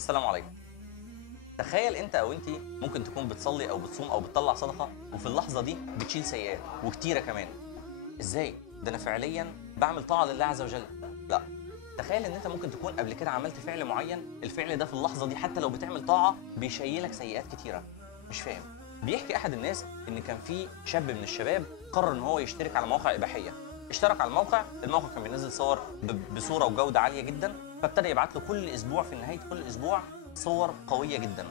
السلام عليكم. تخيل انت او انت ممكن تكون بتصلي او بتصوم او بتطلع صدقه، وفي اللحظه دي بتشيل سيئات وكتيره كمان. ازاي؟ ده انا فعليا بعمل طاعه لله عز وجل. لا، تخيل ان انت ممكن تكون قبل كده عملت فعل معين، الفعل ده في اللحظه دي حتى لو بتعمل طاعه بيشيلك سيئات كتيره. مش فاهم. بيحكي احد الناس ان كان في شاب من الشباب قرر ان هو يشترك على موقع اباحيه. اشترك على الموقع كان بينزل صور بصوره وجوده عاليه جدا، فابتدى يبعت له كل اسبوع في نهايه كل اسبوع صور قويه جدا.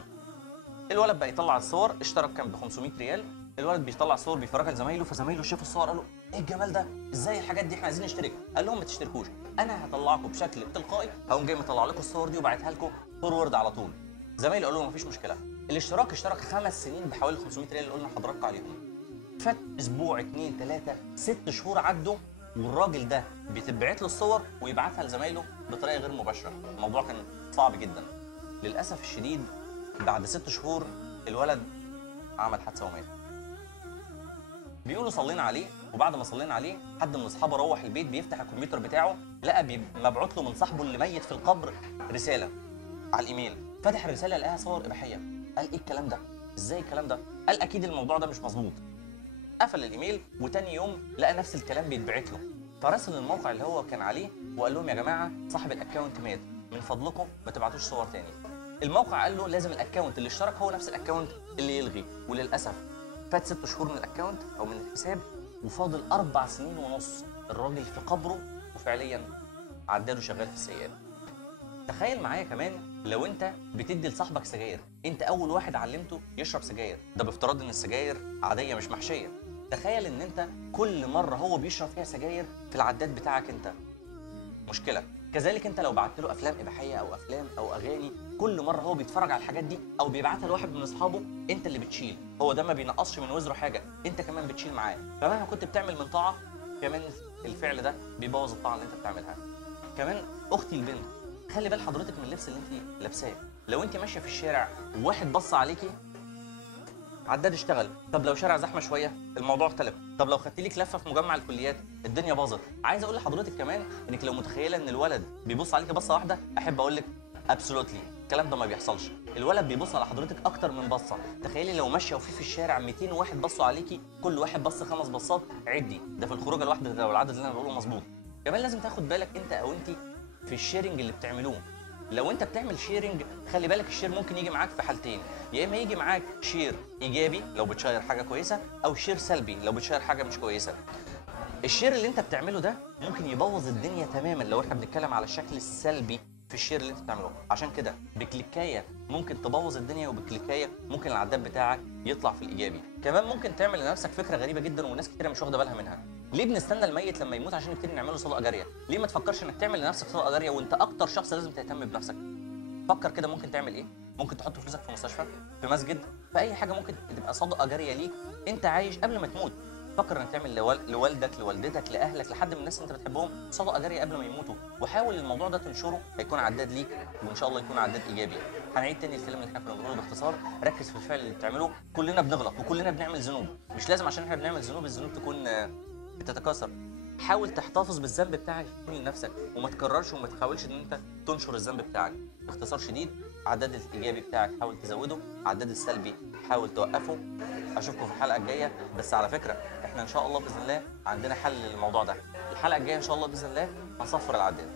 الولد بقى يطلع الصور، اشترك كان ب 500 ريال. الولد بيطلع صور بيفرجها لزمايله، فزمايله شافوا الصور قالوا ايه الجمال ده؟ ازاي الحاجات دي؟ احنا عايزين نشترك. قال لهم ما تشتركوش، انا هطلعكم بشكل تلقائي، هقوم جاي مطلع لكم الصور دي وبعتها لكم فورورد على طول. زمايله قالوا له مفيش مشكله. الاشتراك اشترك 5 سنين بحوالي 500 ريال اللي قلنا لحضراتكم عليهم. فات اسبوع 2 3 6 شهور عدوا، والراجل ده بيتبعت له الصور ويبعتها لزمايله بطريقه غير مباشره. الموضوع كان صعب جدا. للاسف الشديد بعد 6 شهور الولد عمل حادثه ومات. بيقولوا صلينا عليه، وبعد ما صلينا عليه حد من اصحابه روح البيت بيفتح الكمبيوتر بتاعه، لقى مبعوت له من صاحبه اللي ميت في القبر رساله على الايميل. فتح الرساله لقاها صور اباحيه. قال ايه الكلام ده؟ ازاي الكلام ده؟ قال اكيد الموضوع ده مش مظبوط. قفل الايميل، وتاني يوم لقى نفس الكلام بيتبعت له. فراسل الموقع اللي هو كان عليه وقال لهم يا جماعه صاحب الاكونت مات، من فضلكم ما تبعتوش صور تاني. الموقع قال له لازم الاكونت اللي اشترك هو نفس الاكونت اللي يلغي. وللاسف فات 6 شهور من الاكونت او من الحساب، وفاضل 4 سنين ونص الراجل في قبره، وفعليا عداله شغال في السيئات. تخيل معايا كمان لو انت بتدي لصاحبك سجاير، انت اول واحد علمته يشرب سجاير، ده بافتراض ان السجاير عاديه مش محشيه. تخيل ان انت كل مره هو بيشرب فيها سجاير في العداد بتاعك انت مشكله. كذلك انت لو بعت له افلام اباحيه او افلام او اغاني، كل مره هو بيتفرج على الحاجات دي او بيبعتها لواحد من اصحابه، انت اللي بتشيل. هو ده ما بينقصش من وزره حاجه، انت كمان بتشيل معاه. فمهما كنت بتعمل من طاعه، كمان الفعل ده بيبوظ الطاعه اللي انت بتعملها. كمان اختي البنت، خلي بال حضرتك من اللبس اللي انت لابساه. لو انت ماشيه في الشارع وواحد بص عليكي، عداد اشتغل. طب لو شارع زحمه شويه الموضوع اختلف. طب لو خدتي لك لفه في مجمع الكليات الدنيا باظت. عايز اقول لحضرتك كمان انك لو متخيله ان الولد بيبص عليكي بصه واحده، احب اقول لك ابسولوتلي الكلام ده ما بيحصلش. الولد بيبص على حضرتك اكتر من بصه. تخيلي لو ماشيه وفي الشارع 200 واحد بصوا عليكي، كل واحد بص 5 بصات، عدي ده في الخروجه الواحده لو العدد اللي انا بقوله مظبوط. كمان لازم تاخد بالك انت او انت في الشيرنج اللي بتعملوه. لو انت بتعمل شيرنج خلي بالك الشير ممكن يجي معاك في حالتين، يا اما يجي معاك شير ايجابي لو بتشير حاجه كويسه، او شير سلبي لو بتشير حاجه مش كويسه. الشير اللي انت بتعمله ده ممكن يبوظ الدنيا تماما لو احنا بنتكلم على الشكل السلبي في الشير اللي انت بتعمله. عشان كده بكليكايه ممكن تبوظ الدنيا، وبكليكايه ممكن العداد بتاعك يطلع في الايجابي. كمان ممكن تعمل لنفسك فكره غريبه جدا وناس كتيره مش واخده بالها منها. ليه بنستنى الميت لما يموت عشان نبتدي نعمل له صدقه جاريه؟ ليه ما تفكرش انك تعمل لنفسك صدقه جاريه وانت اكتر شخص لازم تهتم بنفسك؟ فكر كده ممكن تعمل ايه؟ ممكن تحط فلوسك في مستشفى، في مسجد، في اي حاجه ممكن تبقى صدقه جاريه ليك انت عايش قبل ما تموت. فكر انك تعمل لوالدك، لوالدتك، لاهلك، لحد من الناس اللي انت بتحبهم صدقه جاريه قبل ما يموتوا، وحاول الموضوع ده تنشره، هيكون عداد ليك، وان شاء الله يكون عداد ايجابي. هنعيد تاني الكلام اللي احنا كنا بنقوله باختصار، ركز في الفعل اللي بتعمله. كلنا بنغلط وكلنا بنعمل ذنوب، مش لازم عشان احنا بنعمل ذنوب الذنوب تكون بتتكاثر. حاول تحتفظ بالذنب بتاعك يكون لنفسك، وما تكررش وما تحاولش ان انت تنشر الذنب بتاعك. باختصار شديد، عداد الايجابي بتاعك حاول تزوده، عداد السلبي حاول توقفه. اشوفكم في الحلقه الجايه. بس على فكره احنا ان شاء الله باذن الله عندنا حل للموضوع ده. الحلقه الجايه ان شاء الله باذن الله هنصفر العداد.